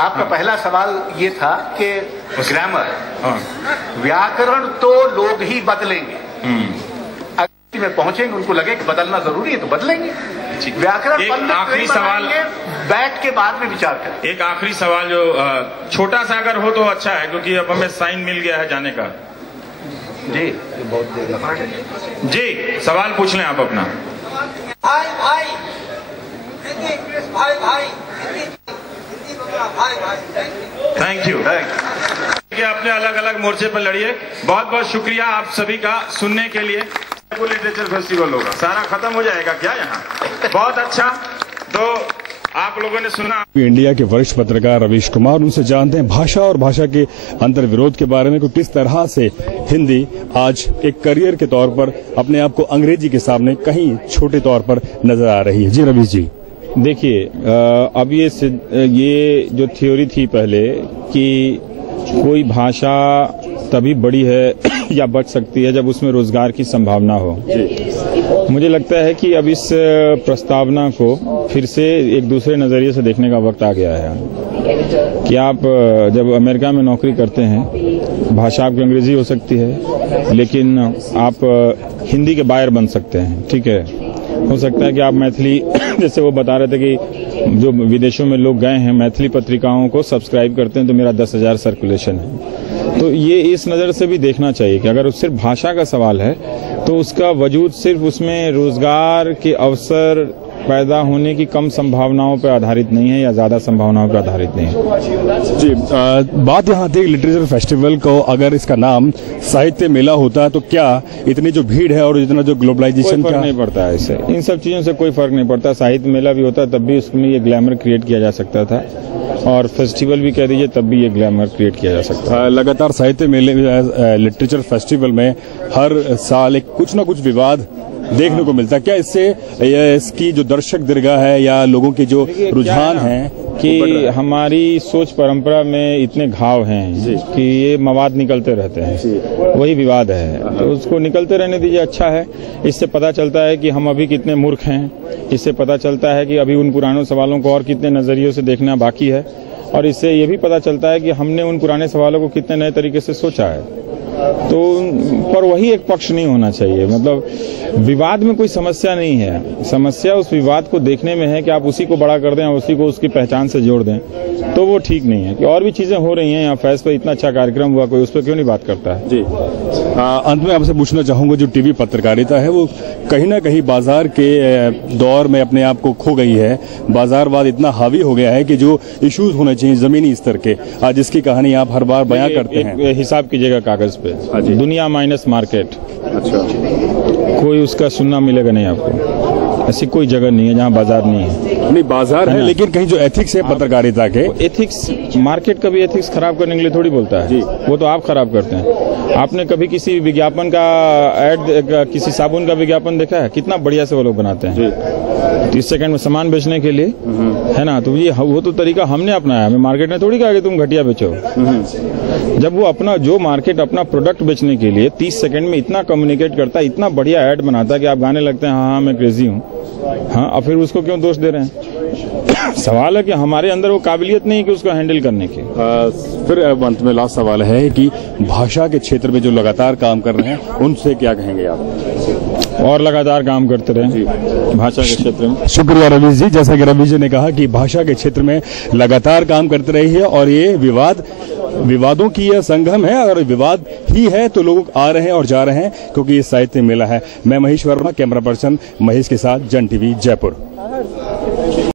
आपका पहला सवाल ये था कि ग्रामर, व्याकरण तो लोग ही बदलेंगे। में पहुंचेंगे, उनको लगे कि बदलना जरूरी है तो बदलेंगे। व्याकरण एक आखिरी सवाल, बैठ के बाद में विचार करें। एक आखिरी सवाल जो छोटा सा अगर हो तो अच्छा है, क्योंकि अब हमें साइन मिल गया है जाने का। जी बहुत देर लगा। जी सवाल पूछ लें आप अपना। भाई भाई भाई भाई थैंक यू। कि आपने अलग अलग मोर्चे पर लड़िए। बहुत बहुत शुक्रिया आप सभी का सुनने के लिए। लिटरेचर फेस्टिवल होगा, सारा खत्म हो जाएगा क्या यहाँ? बहुत अच्छा। तो आप लोगों ने सुना इंडिया के वरिष्ठ पत्रकार रवीश कुमार, उनसे जानते हैं भाषा और भाषा के अंतर विरोध के बारे में, किस तरह से हिंदी आज एक करियर के तौर पर अपने आप को अंग्रेजी के सामने कहीं छोटे तौर पर नजर आ रही है। जी रवीश जी। देखिए, अब ये जो थ्योरी थी पहले कि कोई भाषा तभी बड़ी है या बढ़ सकती है जब उसमें रोजगार की संभावना हो, मुझे लगता है कि अब इस प्रस्तावना को फिर से एक दूसरे नजरिए से देखने का वक्त आ गया है कि आप जब अमेरिका में नौकरी करते हैं, भाषा आपकी अंग्रेजी हो सकती है लेकिन आप हिंदी के बायर बन सकते हैं। ठीक है, हो सकता है कि आप मैथिली जैसे वो बता रहे थे कि जो विदेशों में लोग गए हैं मैथिली पत्रिकाओं को सब्सक्राइब करते हैं तो मेरा 10,000 सर्कुलेशन है। तो ये इस नज़र से भी देखना चाहिए कि अगर सिर्फ भाषा का सवाल है तो उसका वजूद सिर्फ उसमें रोजगार के अवसर पैदा होने की कम संभावनाओं पर आधारित नहीं है या ज्यादा संभावनाओं पर आधारित नहीं है। जी बात यहाँ थी लिटरेचर फेस्टिवल को, अगर इसका नाम साहित्य मेला होता है तो क्या इतनी जो भीड़ है और इतना जो ग्लोबलाइजेशन फर्क नहीं पड़ता है इससे, इन सब चीजों से कोई फर्क नहीं पड़ता। साहित्य मेला भी होता तब भी उसमें ये ग्लैमर क्रिएट किया जा सकता था और फेस्टिवल भी कह दीजिए तब भी ये ग्लैमर क्रिएट किया जा सकता है। लगातार साहित्य मेले लिटरेचर फेस्टिवल में हर साल एक कुछ न कुछ विवाद देखने को मिलता है। क्या इससे इसकी जो दर्शक दीर्घा है या लोगों के जो रुझान है कि हमारी सोच परंपरा में इतने घाव हैं कि ये मवाद निकलते रहते हैं, वही विवाद है। तो उसको निकलते रहने दीजिए, अच्छा है। इससे पता चलता है कि हम अभी कितने मूर्ख हैं, इससे पता चलता है कि अभी उन पुराने सवालों को और कितने नजरियों से देखना बाकी है, और इससे ये भी पता चलता है कि हमने उन पुराने सवालों को कितने नए तरीके से सोचा है। तो पर वही एक पक्ष नहीं होना चाहिए। मतलब विवाद में कोई समस्या नहीं है, समस्या उस विवाद को देखने में है कि आप उसी को बड़ा कर दें, उसी को उसकी पहचान से जोड़ दें, तो वो ठीक नहीं है। कि और भी चीजें हो रही हैं, यहाँ फैस पे इतना अच्छा कार्यक्रम हुआ, कोई उस पर क्यों नहीं बात करता है। जी अंत में आपसे पूछना चाहूंगा, जो टीवी पत्रकारिता है वो कहीं ना कहीं बाजार के दौर में अपने आप को खो गई है। बाजारवाद इतना हावी हो गया है कि जो इश्यूज होने चाहिए जमीनी स्तर के, आज जिसकी कहानी आप हर बार बयां करते हैं। हिसाब कीजिएगा कागज पे, दुनिया माइनस मार्केट, अच्छा कोई उसका सुनना मिलेगा नहीं आपको। ऐसी कोई जगह नहीं है जहाँ बाजार नहीं है। नहीं बाजार है लेकिन कहीं जो एथिक्स है पत्रकारिता के, एथिक्स, मार्केट का भी एथिक्स खराब करने के लिए थोड़ी बोलता है, वो तो आप खराब करते हैं। आपने कभी किसी विज्ञापन का ऐड, किसी साबुन का विज्ञापन देखा है? कितना बढ़िया से वो लोग बनाते हैं 30 सेकंड में सामान बेचने के लिए, है ना। तो ये वो तो तरीका हमने अपनाया, हमें मार्केट ने थोड़ी कहा कि तुम घटिया बेचो। जब वो अपना जो मार्केट अपना प्रोडक्ट बेचने के लिए 30 सेकंड में इतना कम्युनिकेट करता है, इतना बढ़िया ऐड बनाता है कि आप गाने लगते हैं हाँ मैं क्रेजी हूँ, हाँ, और फिर उसको क्यों दोष दे रहे हैं? सवाल है कि हमारे अंदर वो काबिलियत नहीं कि उसको हैंडल करने की। फिर अंत में लास्ट सवाल है कि भाषा के क्षेत्र में जो लगातार काम कर रहे हैं उनसे क्या कहेंगे आप? और लगातार काम करते रहें भाषा के क्षेत्र में। शुक्रिया रवीश जी। जैसा कि रवीश जी ने कहा कि भाषा के क्षेत्र में लगातार काम करते रहिए, और ये विवादों की यह संगम है, अगर विवाद ही है तो लोग आ रहे हैं और जा रहे हैं, क्योंकि ये साहित्य मेला है। मैं महेश वर्मा, कैमरा पर्सन महेश के साथ, जन टीवी जयपुर।